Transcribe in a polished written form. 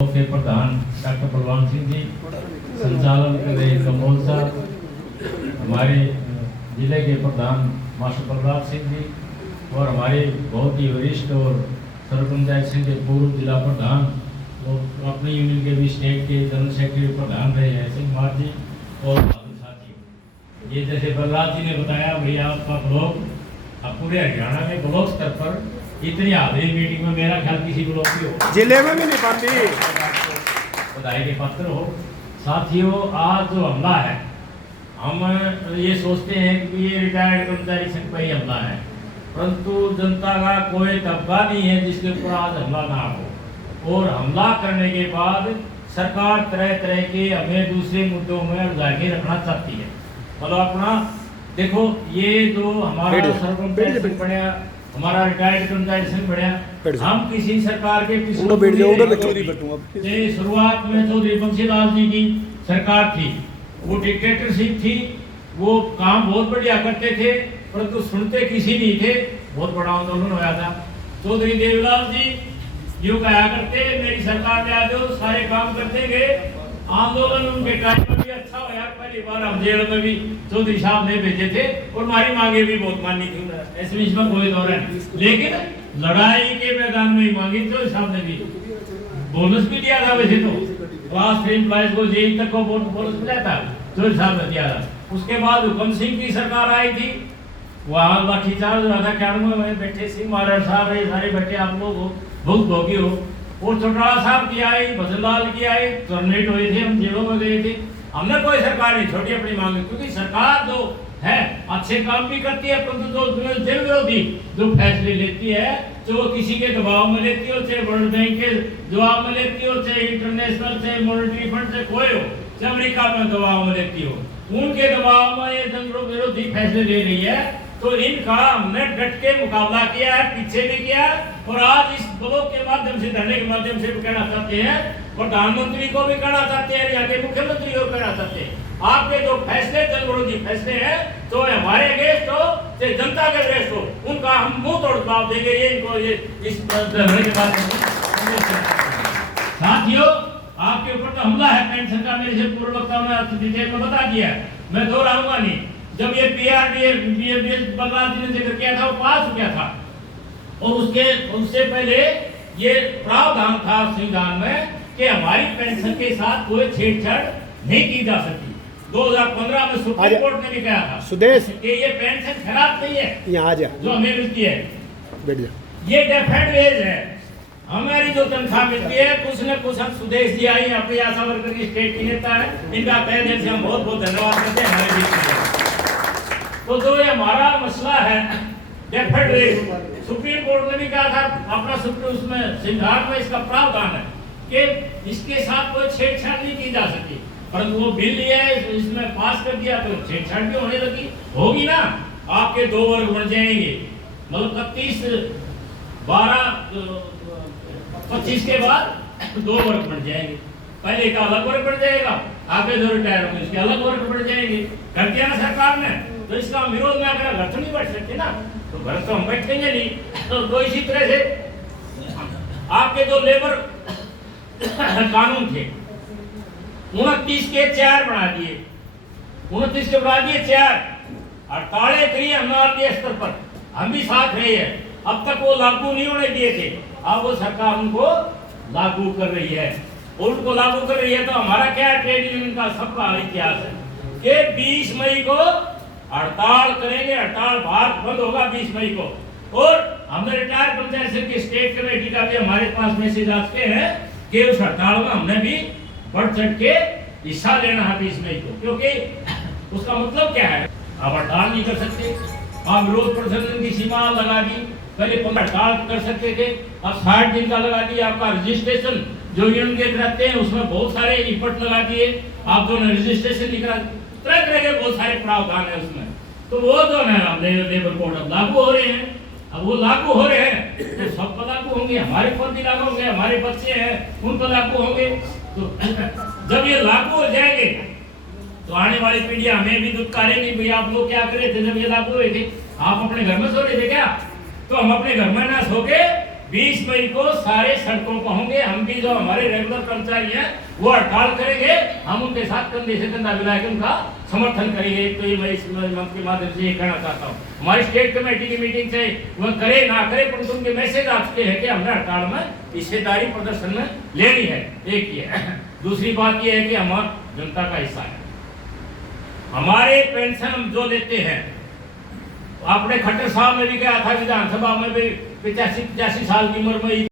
के प्रधान डॉक्टर बलवान सिंह जी, संचालन कर रहे कमोल साहब, हमारे जिले के प्रधान मास्टर प्रहलाद सिंह जी और हमारे बहुत ही वरिष्ठ और सरपंचायत सिंह के पूर्व जिला प्रधान और अपनी यूनियन के भी स्टेट के जनरल सेक्रेटरी प्रधान रहे हैं सिंह कुमार जी और साथी। ये जैसे प्रहलाद जी ने बताया भैया आपका ब्लॉक अब पूरे हरियाणा में ब्लॉक स्तर पर इतनी हाजिरी मीटिंग में मेरा ख्याल किसी ब्लॉक की हो, जिले में भी नहीं पाती, बधाई के पात्र हो। साथियों, आज जो हमला है, हम ये सोचते हैं कि ये रिटायर्ड कर्मचारी संघ पर ही हमला है, परंतु जनता का कोई तबका नहीं है जिसके ऊपर आज हमला ना हो। और हमला करने के बाद सरकार तरह तरह के हमें दूसरे मुद्दों में उलझा के रखना चाहती है। मतलब अपना देखो, ये जो हमारा सरपंच संघ बढ़िया, हमारा रिटायर्ड कर्मचारी संघ बढ़िया, हम किसी सरकार के शुरुआत में चौधरी बंसीलाल जी की सरकार थी, वो डिक्टेटरशिप थी, वो काम बहुत बढ़िया करते थे परंतु सुनते किसी नहीं थे। बहुत बड़ा आंदोलन होया था। चौधरी देवलाल जी यूं कहा करते, मेरी सरकार में आ जाओ, सारे काम करते गए। आंदोलन उनके टाइम में भी अच्छा हुआ, पहली बार हम जेल में भी चौधरी साहब ने भेजे थे और हमारी मांगे भी बहुत मानी थी, ऐसे इसमें कोई दौर है। लेकिन लड़ाई के मैदान में ही मांगी चौधरी साहब ने भी, बोनस भी दिया था। वैसे तो क्लास 3 एम्प्लॉइज को जेई तक को बोनस मिला था, चौधरी साहब ने दिया था। उसके बाद हुकम सिंह की सरकार आई थी, वहाँ लाठीचार्ज हुआ था, 91 में बैठे सिंह महाराज साहब, ये सारे बैठे आप लोग हो, बहुत भोगी हो। और चौटाला साहब की आई, भजनलाल की आई, टर्मिनेट हुए थे, हम जेलों में गए थे। हमने कोई सरकार नहीं छोड़ी अपनी मांग, क्योंकि सरकार जो है अच्छे काम भी करती है, परंतु जो जन विरोधी जो फैसले लेती है, जो किसी के दबाव में लेती हो, चाहे वर्ल्ड बैंक के दबाव में लेती हो, चाहे इंटरनेशनल, चाहे मॉनेटरी फंड से कोई हो, चाहे अमेरिका में दबाव में लेती हो, उनके दबाव में ये जन विरोधी फैसले ले रही है। तो इनका हमने डट के मुकाबला किया है, पीछे भी किया, और आज इस ब्लॉक के माध्यम से, धरने के माध्यम से भी कहना चाहते हैं, प्रधानमंत्री को भी कहना चाहते हैं, यहाँ के मुख्यमंत्री को कहना चाहते हैं, आपके जो फैसले जन विरोधी फैसले हैं, तो हमारे अगेंस्ट हो चाहे जनता के अगेंस्ट हो, उनका हम मुंह तोड़ जवाब देंगे। ये इनको ये इस धरने के माध्यम से। साथियों, आपके ऊपर तो हमला है पेंशन का, मेरे से पूर्व वक्ता ने डिटेल में बता दिया है, मैं दोहराऊंगा नहीं। जब ये पीआरडीए बलराज जी ने जिक्र किया था, वो पास हो गया था, और उससे पहले ये प्रावधान था संविधान में कि हमारी पेंशन के साथ कोई छेड़छाड़ नहीं की जा सकती। 2015 में सुप्रीम कोर्ट ने भी कहा था सुदेश कि ये पेंशन खराब नहीं है, यहाँ आ जा, जो हमें मिलती है, बैठ जा, ये डेफर्ड वेज है। हमारी जो तनख्वाह मिलती है कुछ न कुछ, हम सुदेश जी आई अपनी आशा वर्कर की स्टेट की नेता है, इनका तहे दिल से हम बहुत बहुत धन्यवाद करते हैं हमारे बीच में। तो जो ये हमारा मसला है डेफर्ड वेज, सुप्रीम कोर्ट ने भी कहा था अपना उसमें संविधान में इसका प्रावधान है कि इसके साथ कोई छेड़छाड़ नहीं की जा सकती, परंतु वो बिल लिया है, इसमें पास कर दिया तो छेड़छाड़ भी होने लगी, होगी ना। आपके 2 वर्ग बन जाएंगे, मतलब 31/12/25 के बाद 2 वर्ग बन जाएंगे। पहले का अलग वर्ग बढ़ जाएगा, आगे जो रिटायर होंगे इसके अलग वर्ग बढ़ जाएंगे। कर दिया ना सरकार ने, तो इसका विरोध में अगर घर तो नहीं बैठ सकते ना, तो घर तो हम बैठेंगे नहीं। तो इसी तरह से आपके जो लेबर कानून थे 29 के 4 बना दिए, 29 के बना दिए 4, और ताड़े करिए हमारे स्तर पर, हम भी साथ रहे हैं। अब तक वो लागू नहीं होने दिए थे, अब वो सरकार उनको लागू कर रही है, और उनको लागू कर रही है। तो हमारा क्या ट्रेड यूनियन का सबका इतिहास है कि 20 मई को हड़ताल करेंगे, हड़ताल भारत बंद होगा 20 मई को। और हमने रिटायर पंचायत संघ की स्टेट कमेटी का भी हमारे पास मैसेज आ चुके हैं कि उस हड़ताल में हमने भी बढ़ चढ़ के हिस्सा लेना है 20 मई को, क्योंकि उसका मतलब क्या है, आप हड़ताल नहीं कर सकते, आप विरोध प्रदर्शन की सीमा लगा दी। पहले हड़ताल कर सकते थे, अब 60 दिन का लगा दिया। आपका रजिस्ट्रेशन जो यूनियन के रहते हैं उसमें बहुत सारे इफर्ट लगा दिए, आप जो रजिस्ट्रेशन निकला, तरह तरह के बहुत सारे प्रावधान है उसमें। तो वो जो है हमने लेबर कोड अब लागू हो रहे हैं, अब वो लागू हो रहे हैं तो सब पर लागू होंगे, हमारे पर भी लागू होंगे, हमारे बच्चे हैं उन पर लागू होंगे। तो जब ये लागू हो जाएंगे तो आने वाली पीढ़ियां हमें भी दुत्कारेंगी, भाई आप लोग क्या करे थे जब ये लागू हुए थे, आप अपने घर में सो रहे थे क्या? तो हम अपने घर में ना सो के 20 मई को सारे सड़कों पर होंगे। हम भी जो हमारे रेगुलर कर्मचारी हैं वो हड़ताल करेंगे, हम उनके साथ कंधे से कंधा मिला के उनका समर्थन करेंगे। तो ये मैं इस मंच के माध्यम से ये कहना चाहता हूँ। हमारी स्टेट कमेटी की मीटिंग से वह करे ना करे, परंतु उनके मैसेज आ चुके हैं कि हमने हड़ताल में हिस्सेदारी प्रदर्शन में लेनी है। एक ये दूसरी बात यह है कि हम जनता का हिस्सा है। हमारे पेंशन हम जो लेते हैं, आपने खट्टर साहब में भी कहा था विधानसभा में भी 85 साल की उम्र में